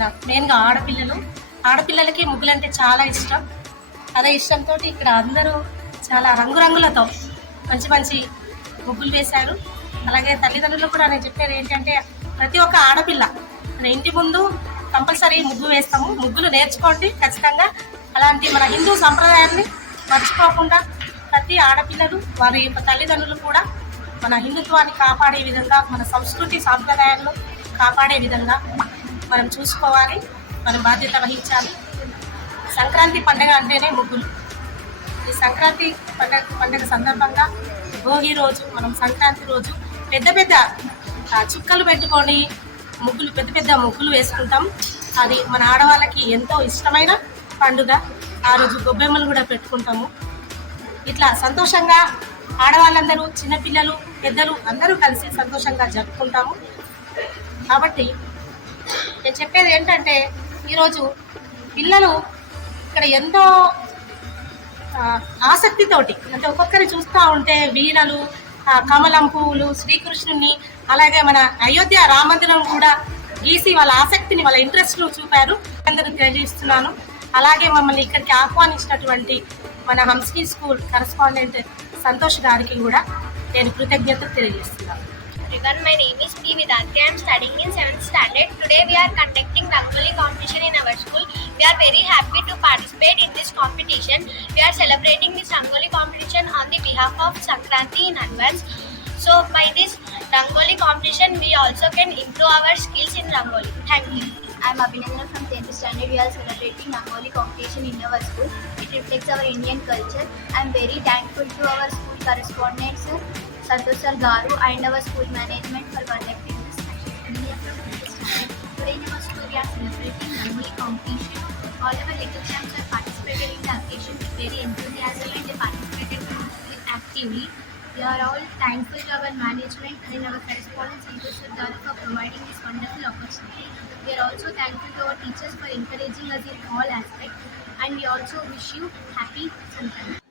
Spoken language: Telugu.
మన మెయిన్గా ఆడపిల్లలు. ఆడపిల్లలకి ముగ్గులు అంటే చాలా ఇష్టం. అదే ఇష్టంతో ఇక్కడ అందరూ చాలా రంగురంగులతో మంచి మంచి ముగ్గులు వేశారు. అలాగే తల్లిదండ్రులు కూడా నేను చెప్పేది ఏంటంటే ప్రతి ఒక్క ఆడపిల్ల ఇంటి ముందు కంపల్సరీ ముగ్గు వేస్తాము. ముగ్గులు నేర్చుకోండి ఖచ్చితంగా. అలాంటి మన హిందూ సంప్రదాయాన్ని మర్చిపోకుండా ప్రతి ఆడపిల్లలు వారి యొక్క తల్లిదండ్రులు కూడా మన హిందుత్వాన్ని కాపాడే విధంగా మన సంస్కృతి సాంప్రదాయాలను కాపాడే విధంగా మనం చూసుకోవాలి మనం బాధ్యత వహించాలి. సంక్రాంతి పండుగ అంటేనే ముగ్గులు. ఈ సంక్రాంతి పండగ పండుగ సందర్భంగా భోగి రోజు మనం సంక్రాంతి రోజు పెద్ద పెద్ద చుక్కలు పెట్టుకొని ముగ్గులు పెద్ద పెద్ద ముగ్గులు వేసుకుంటాం. అది మన ఆడవాళ్ళకి ఎంతో ఇష్టమైన పండుగ. ఆ రోజు గొబ్బెమ్మలు కూడా పెట్టుకుంటాము. ఇట్లా సంతోషంగా ఆడవాళ్ళందరూ చిన్నపిల్లలు పెద్దలు అందరూ కలిసి సంతోషంగా జరుపుకుంటాము. కాబట్టి నేను చెప్పేది ఏంటంటే ఈరోజు పిల్లలు ఇక్కడ ఎంతో ఆసక్తితోటి అంటే ఒక్కొక్కరిని చూస్తూ ఉంటే వీణలు కమలం పువ్వులు శ్రీకృష్ణుని అలాగే మన అయోధ్య రామందిరం కూడా గీసి వాళ్ళ ఆసక్తిని వాళ్ళ ఇంట్రెస్ట్ను చూపారు అందరూ తెలియజేస్తున్నాను అలాగే మమ్మల్ని ఇక్కడికి ఆహ్వానించినటువంటి మన హంస్కీ స్కూల్ కరస్పాండెంట్ సంతోష్ గారికి కూడా నేను కృతజ్ఞతలు తెలియజేస్తున్నాను everyone. My name is P. Vidanti. I am studying in 7th standard. Today we are Rangoli competition in our school. We are very happy to participate in this competition. We are celebrating this Rangoli competition on the behalf of Sankranti in advance. So by this Rangoli competition, we also can improve our skills in Rangoli. Thank you. I'm Abhinandan from 10th standard. We are celebrating Rangoli competition in our school. It reflects our Indian culture. I'm very thankful to our school correspondents, Santosh Sir Garu, and our school management for conducting this session. India from 10th standard. Today we are celebrating Rangoli competition. All our little champs have participated in the occasion with very enthusiasm and they participated actively. We are all thankful to our management and our correspondent Santosh Sir for providing this wonderful opportunity. We are also thankful to our teachers for encouraging us in all aspects and we also wish you happy Sankranti.